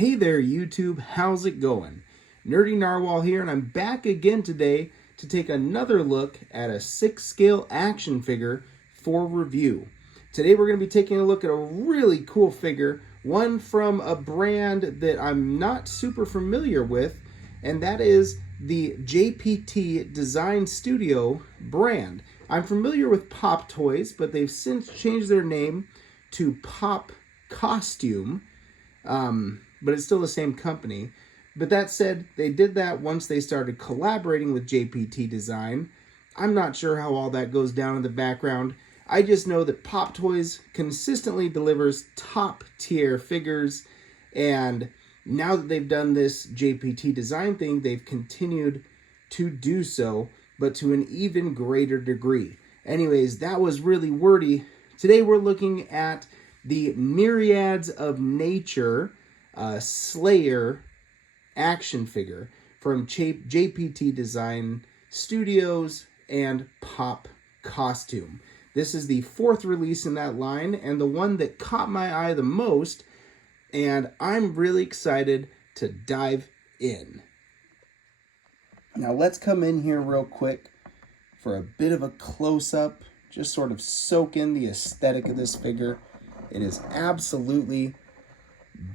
Hey there YouTube, how's it going? Nerdy Narwhal here, and I'm back again today to take another look at a 6-scale action figure for review. Today we're going to be taking a look at a really cool figure, one from a brand that I'm not super familiar with, and that is the JPT Designs Studio brand. I'm familiar with Pop Toys, but they've since changed their name to Pop Costume. But it's still the same company. But that said, they did that once they started collaborating with JPT Design. I'm not sure how all that goes down in the background. I just know that Pop Toys consistently delivers top tier figures, and now that they've done this JPT Design thing, they've continued to do so, but to an even greater degree. Anyways, that was really wordy. Today we're looking at the Myriads of Nature Slayer action figure from JPT Design Studios and Pop Costume. This is the 4th release in that line and the one that caught my eye the most, and I'm really excited to dive in. Now let's come in here real quick for a bit of a close-up, just sort of soak in the aesthetic of this figure. It is absolutely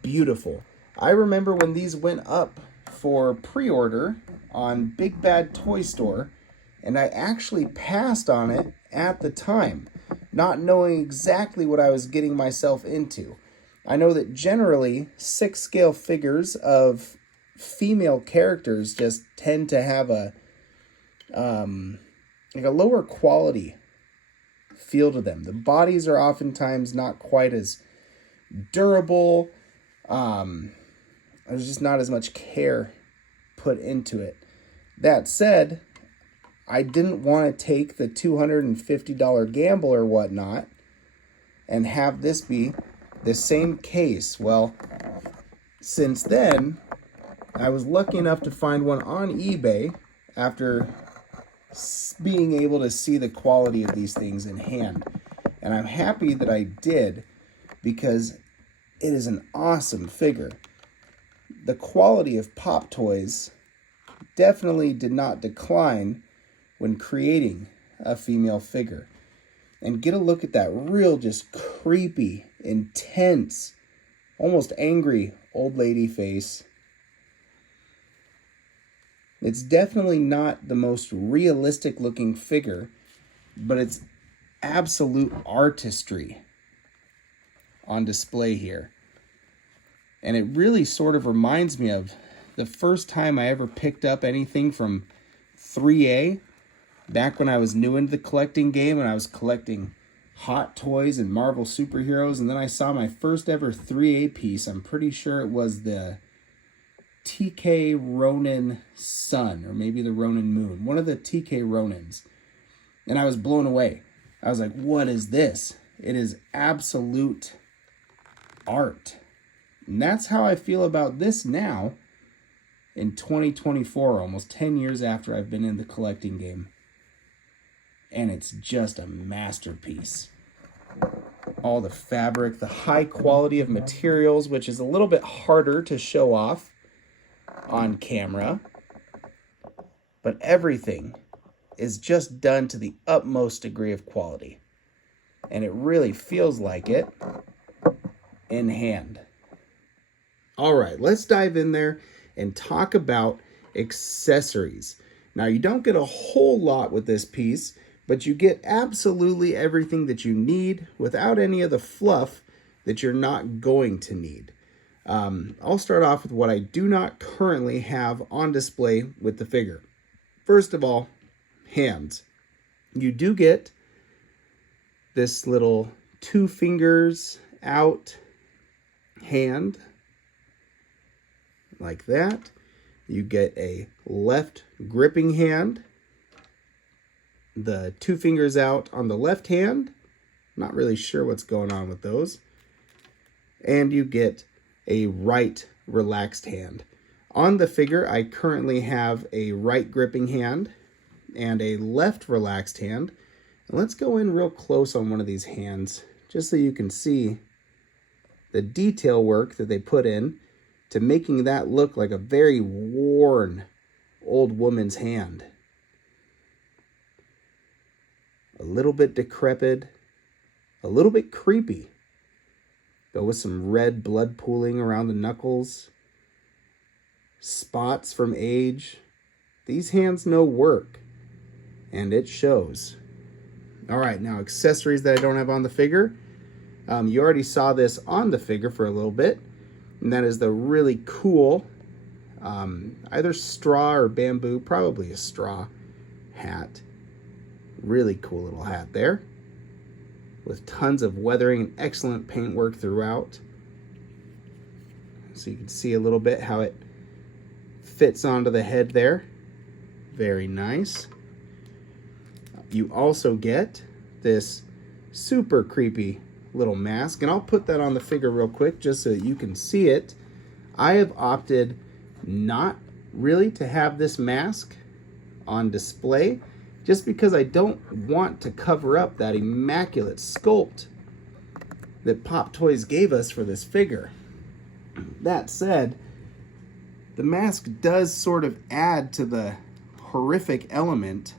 beautiful. I remember when these went up for pre-order on Big Bad Toy Store, and I actually passed on it at the time, not knowing exactly what I was getting myself into. I know that generally 6-scale figures of female characters just tend to have a lower quality feel to them. The bodies are oftentimes not quite as durable. There's just not as much care put into it. That said, I didn't want to take the $250 gamble or whatnot and have this be the same case. Well, since then, I was lucky enough to find one on eBay after being able to see the quality of these things in hand. And I'm happy that I did, because it is an awesome figure. The quality of Pop Toys definitely did not decline when creating a female figure. And get a look at that real, just creepy, intense, almost angry old lady face. It's definitely not the most realistic looking figure, but it's absolute artistry on display here. And it really sort of reminds me of the first time I ever picked up anything from 3A, back when I was new into the collecting game and I was collecting Hot Toys and Marvel superheroes, and then I saw my first ever 3A piece. I'm pretty sure it was the TK Ronin Sun, or maybe the Ronin Moon, one of the TK Ronins. And I was blown away. I was like, what is this? It is absolute art. And that's how I feel about this now in 2024, almost 10 years after I've been in the collecting game. And it's just a masterpiece. All the fabric, the high quality of materials, which is a little bit harder to show off on camera, but everything is just done to the utmost degree of quality, and it really feels like it in hand. All right, let's dive in there and talk about accessories. Now, you don't get a whole lot with this piece, but you get absolutely everything that you need without any of the fluff that you're not going to need. I'll start off with what I do not currently have on display with the figure. First of all, hands. You do get this little 2 fingers out hand, like that. You get a left gripping hand, the 2 fingers out on the left hand. Not really sure what's going on with those. And you get a right relaxed hand. On the figure, I currently have a right gripping hand and a left relaxed hand. And let's go in real close on one of these hands, just so you can see the detail work that they put in to making that look like a very worn old woman's hand. A little bit decrepit, a little bit creepy, but with some red blood pooling around the knuckles, spots from age. These hands know work, and it shows. All right, now accessories that I don't have on the figure. You already saw this on the figure for a little bit, and that is the really cool, either straw or bamboo, probably a straw hat. Really cool little hat there, with tons of weathering and excellent paintwork throughout. So you can see a little bit how it fits onto the head there. Very nice. You also get this super creepy little mask, and I'll put that on the figure real quick just so that you can see it. I have opted not really to have this mask on display just because I don't want to cover up that immaculate sculpt that Pop Toys gave us for this figure. That said, the mask does sort of add to the horrific element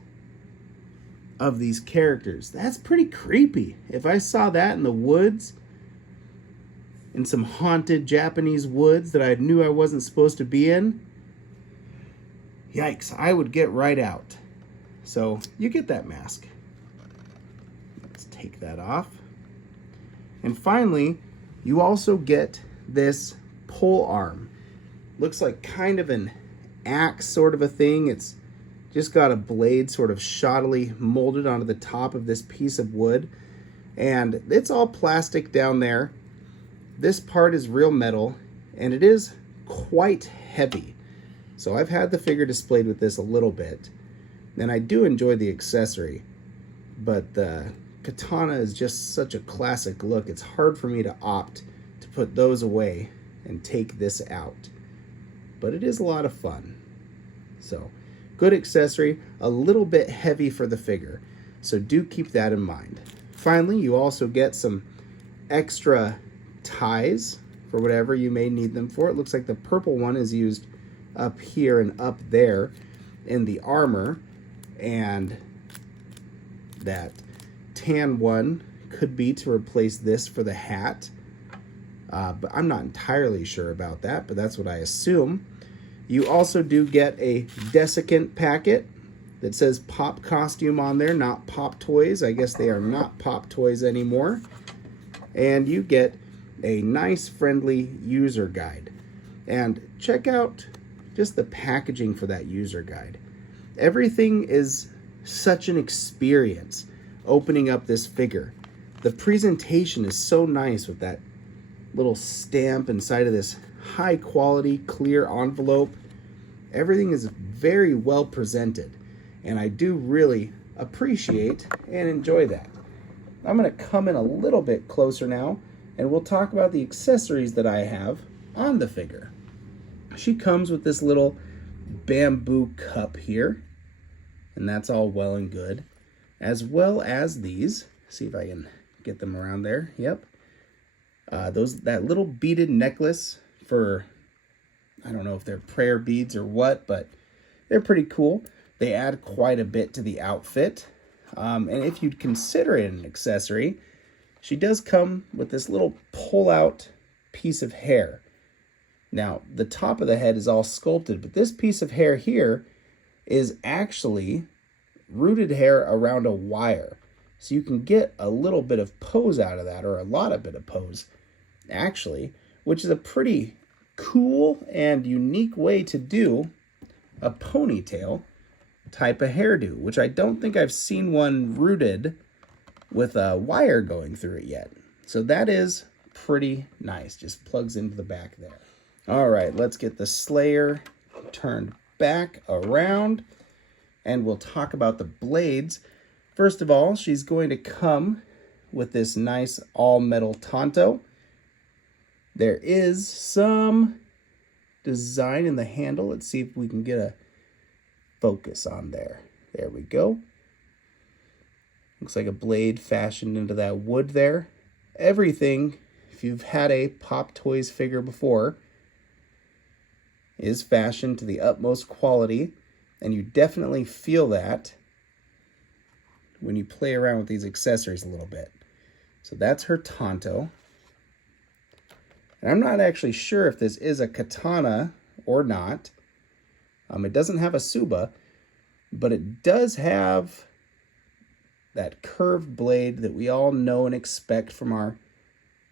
of these characters. That's pretty creepy. If I saw that in the woods, in some haunted Japanese woods that I knew I wasn't supposed to be in, yikes, I would get right out. So you get that mask. Let's take that off. And finally, you also get this pole arm. Looks like kind of an axe sort of a thing. It's just got a blade sort of shoddily molded onto the top of this piece of wood. And it's all plastic down there. This part is real metal, and it is quite heavy. So I've had the figure displayed with this a little bit, and I do enjoy the accessory. But the katana is just such a classic look. It's hard for me to opt to put those away and take this out. But it is a lot of fun. So, good accessory, a little bit heavy for the figure. So do keep that in mind. Finally, you also get some extra ties for whatever you may need them for. It looks like the purple one is used up here and up there in the armor, and that tan one could be to replace this for the hat. But I'm not entirely sure about that, but that's what I assume. You also do get a desiccant packet that says Pop Costume on there, not Pop Toys. I guess they are not Pop Toys anymore. And you get a nice, friendly user guide. And check out just the packaging for that user guide. Everything is such an experience opening up this figure. The presentation is so nice with that little stamp inside of this high quality clear envelope. Everything is very well presented, and I do really appreciate and enjoy that. I'm going to come in a little bit closer now, and we'll talk about the accessories that I have on the figure. She comes with this little bamboo cup here, and that's all well and good, as well as these. See if I can get them around there. Yep. That little beaded necklace for, I don't know if they're prayer beads or what, but they're pretty cool. They add quite a bit to the outfit. And if you'd consider it an accessory, she does come with this little pull-out piece of hair. Now, the top of the head is all sculpted, but this piece of hair here is actually rooted hair around a wire. So you can get a little bit of pose out of that, or a lot of bit of pose, actually, which is a pretty cool and unique way to do a ponytail type of hairdo, which I don't think I've seen one rooted with a wire going through it yet. So that is pretty nice. Just plugs into the back there. All right, let's get the Slayer turned back around, and we'll talk about the blades. First of all, she's going to come with this nice all-metal tanto. There is some design in the handle. Let's see if we can get a focus on there. There we go. Looks like a blade fashioned into that wood there. Everything, if you've had a Pop Toys figure before, is fashioned to the utmost quality, and you definitely feel that when you play around with these accessories a little bit. So that's her tanto. And I'm not actually sure if this is a katana or not. It doesn't have a tsuba, but it does have that curved blade that we all know and expect from our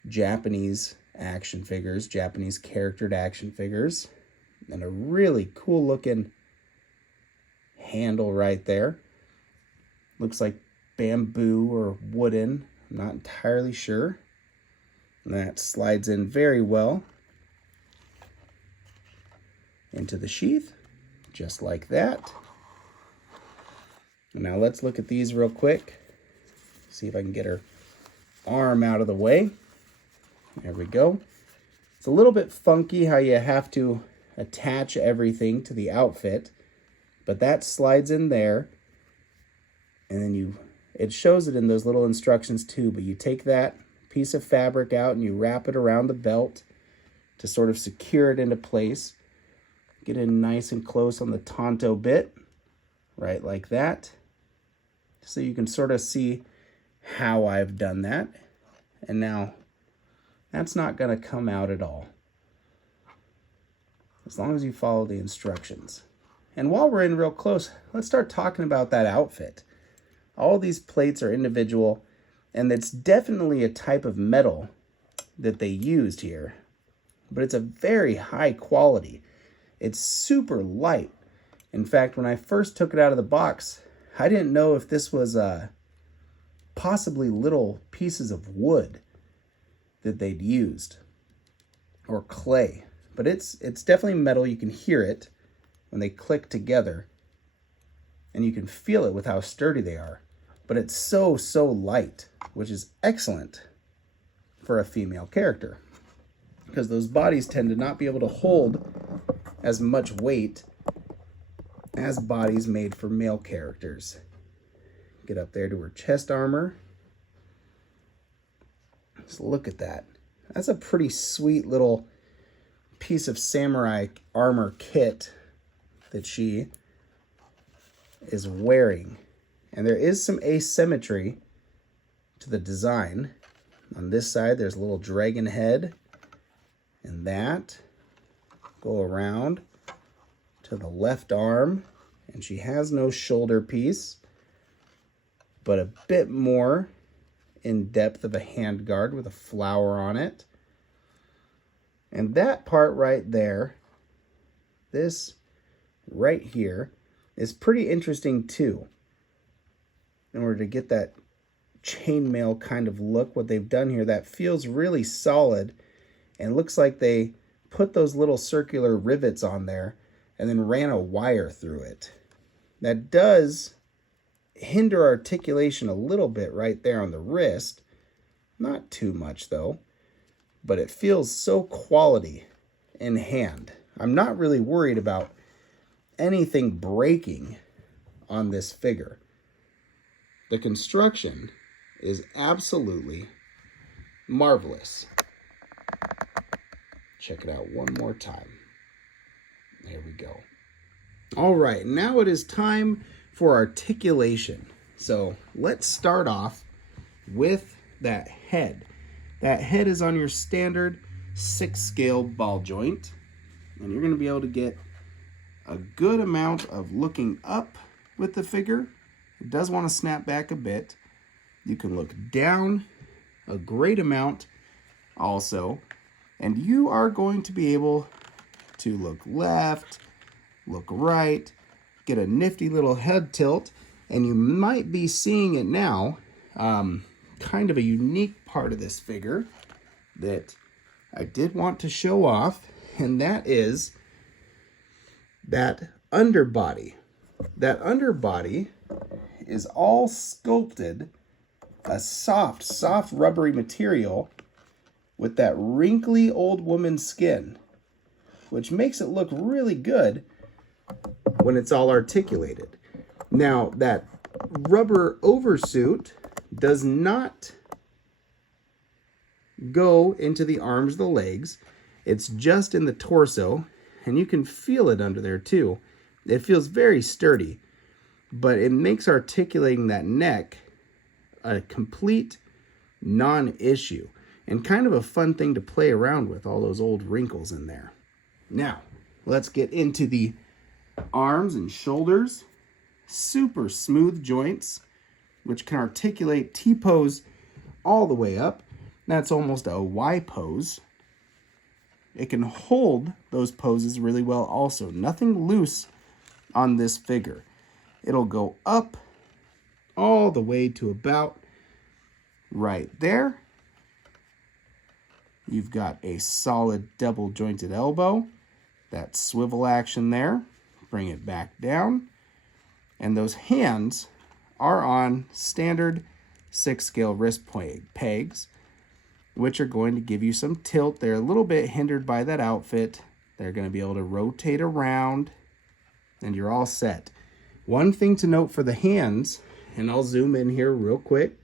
Japanese action figures, Japanese charactered action figures, and a really cool looking handle right there. Looks like bamboo or wooden, I'm not entirely sure. And that slides in very well into the sheath, just like that. Now let's look at these real quick. See if I can get her arm out of the way. There we go. It's a little bit funky how you have to attach everything to the outfit, but that slides in there, and then it shows it in those little instructions too, but you take that piece of fabric out and you wrap it around the belt to sort of secure it into place. Get in nice and close on the tanto bit, right like that. So you can sort of see how I've done that. And now that's not going to come out at all, as long as you follow the instructions. And while we're in real close, let's start talking about that outfit. All these plates are individual, and it's definitely a type of metal that they used here, but it's a very high quality. It's super light. In fact, when I first took it out of the box, I didn't know if this was possibly little pieces of wood that they'd used, or clay, but it's definitely metal. You can hear it when they click together, and you can feel it with how sturdy they are. But it's so light, which is excellent for a female character, because those bodies tend to not be able to hold as much weight as bodies made for male characters. Get up there to her chest armor. Just look at that. That's a pretty sweet little piece of samurai armor kit that she is wearing. And there is some asymmetry to the design. On this side, there's a little dragon head, and that go around to the left arm, and she has no shoulder piece, but a bit more in depth of a hand guard with a flower on it. And that part right there, this right here, is pretty interesting too. In order to get that chainmail kind of look, what they've done here, that feels really solid, and looks like they put those little circular rivets on there and then ran a wire through it. That does hinder articulation a little bit right there on the wrist. Not too much though, but it feels so quality in hand. I'm not really worried about anything breaking on this figure. The construction is absolutely marvelous. Check it out one more time. There we go. All right, now it is time for articulation. So let's start off with that head. That head is on your standard 6-scale ball joint, and you're going to be able to get a good amount of looking up with the figure. It does want to snap back a bit. You can look down a great amount also, and you are going to be able to look left, look right, get a nifty little head tilt, and you might be seeing it now. Kind of a unique part of this figure that I did want to show off, and that is that underbody. That underbody is all sculpted, a soft rubbery material with that wrinkly old woman's skin, which makes it look really good when it's all articulated. Now, that rubber oversuit does not go into the arms, the legs. It's just in the torso, and you can feel it under there too. It feels very sturdy, but it makes articulating that neck a complete non-issue and kind of a fun thing to play around with, all those old wrinkles in there. Now, let's get into the arms and shoulders. Super smooth joints, which can articulate T-pose all the way up. That's almost a Y pose. It can hold those poses really well also. Nothing loose on this figure. It'll go up all the way to about right there. You've got a solid double jointed elbow. That swivel action there. Bring it back down. And those hands are on standard 6-scale wrist pegs, which are going to give you some tilt. They're a little bit hindered by that outfit. They're going to be able to rotate around, and you're all set. One thing to note for the hands, and I'll zoom in here real quick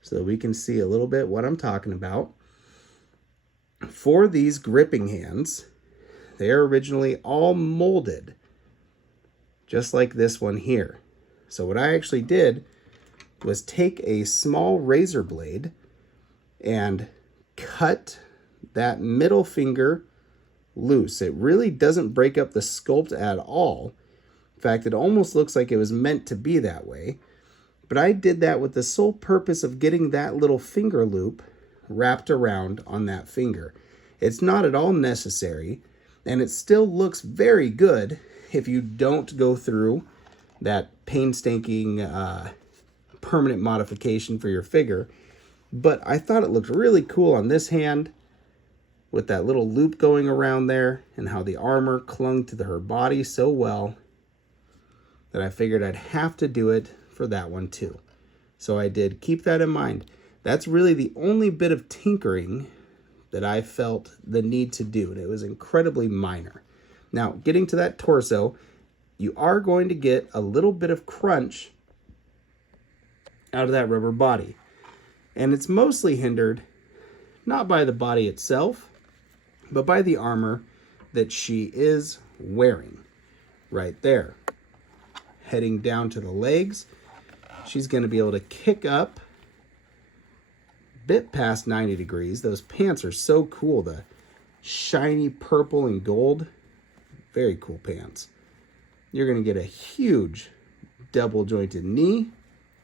so we can see a little bit what I'm talking about. For these gripping hands, they are originally all molded, just like this one here. So what I actually did was take a small razor blade and cut that middle finger loose. It really doesn't break up the sculpt at all. In fact, it almost looks like it was meant to be that way. But I did that with the sole purpose of getting that little finger loop wrapped around on that finger. It's not at all necessary, and it still looks very good if you don't go through that painstaking permanent modification for your figure. But I thought it looked really cool on this hand with that little loop going around there and how the armor clung to her body so well that I figured I'd have to do it for that one too. So I did. Keep that in mind. That's really the only bit of tinkering that I felt the need to do, and it was incredibly minor. Now, getting to that torso, you are going to get a little bit of crunch out of that rubber body. And it's mostly hindered not by the body itself, but by the armor that she is wearing right there. Heading down to the legs, she's going to be able to kick up a bit past 90 degrees. Those pants are so cool. The shiny purple and gold. Very cool pants. You're going to get a huge double jointed knee,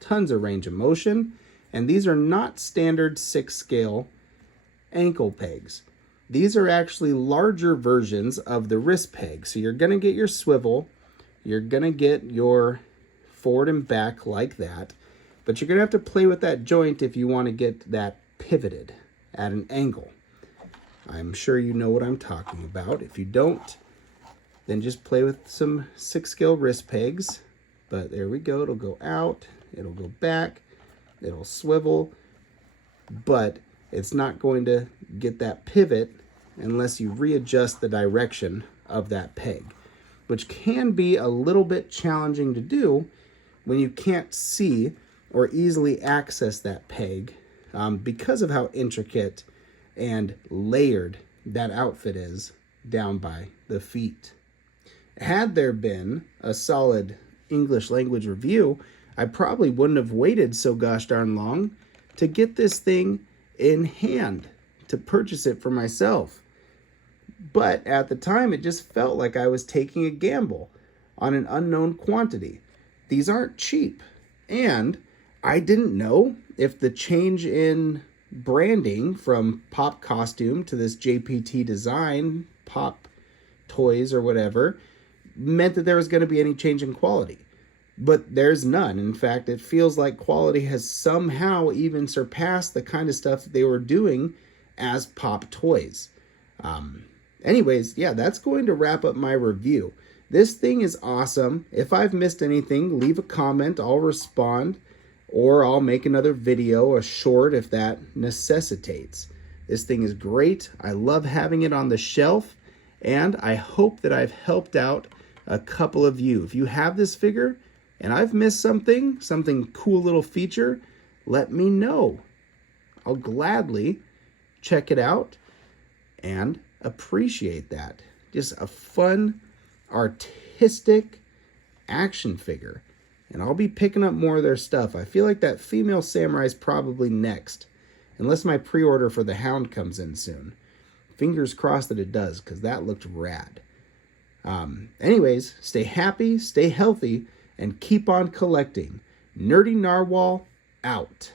tons of range of motion, and these are not standard 6-scale ankle pegs. These are actually larger versions of the wrist peg. So you're going to get your swivel, you're going to get your forward and back like that, but you're going to have to play with that joint if you want to get that pivoted at an angle. I'm sure you know what I'm talking about. If you don't, then just play with some 6-scale wrist pegs. But there we go. It'll go out. It'll go back. It'll swivel. But it's not going to get that pivot unless you readjust the direction of that peg, which can be a little bit challenging to do when you can't see or easily access that peg because of how intricate and layered that outfit is down by the feet. Had there been a solid English language review, I probably wouldn't have waited so gosh darn long to get this thing in hand, to purchase it for myself. But at the time, it just felt like I was taking a gamble on an unknown quantity. These aren't cheap. And I didn't know if the change in branding from Pop Costume to this JPT Design, Pop Toys or whatever, meant that there was going to be any change in quality. But there's none. In fact, it feels like quality has somehow even surpassed the kind of stuff that they were doing as Pop Toys. Anyways, yeah, that's going to wrap up my review. This thing is awesome. If I've missed anything, leave a comment. I'll respond, or I'll make another video, a short, if that necessitates. This thing is great. I love having it on the shelf, and I hope that I've helped out a couple of you. If you have this figure and I've missed something cool little feature, let me know. I'll gladly check it out and appreciate that. Just a fun, artistic action figure. And I'll be picking up more of their stuff. I feel like that female samurai is probably next, unless my pre-order for the Hound comes in soon. Fingers crossed that it does, because that looked rad. Anyways, stay happy, stay healthy, and keep on collecting. Nerdy Narwhal out.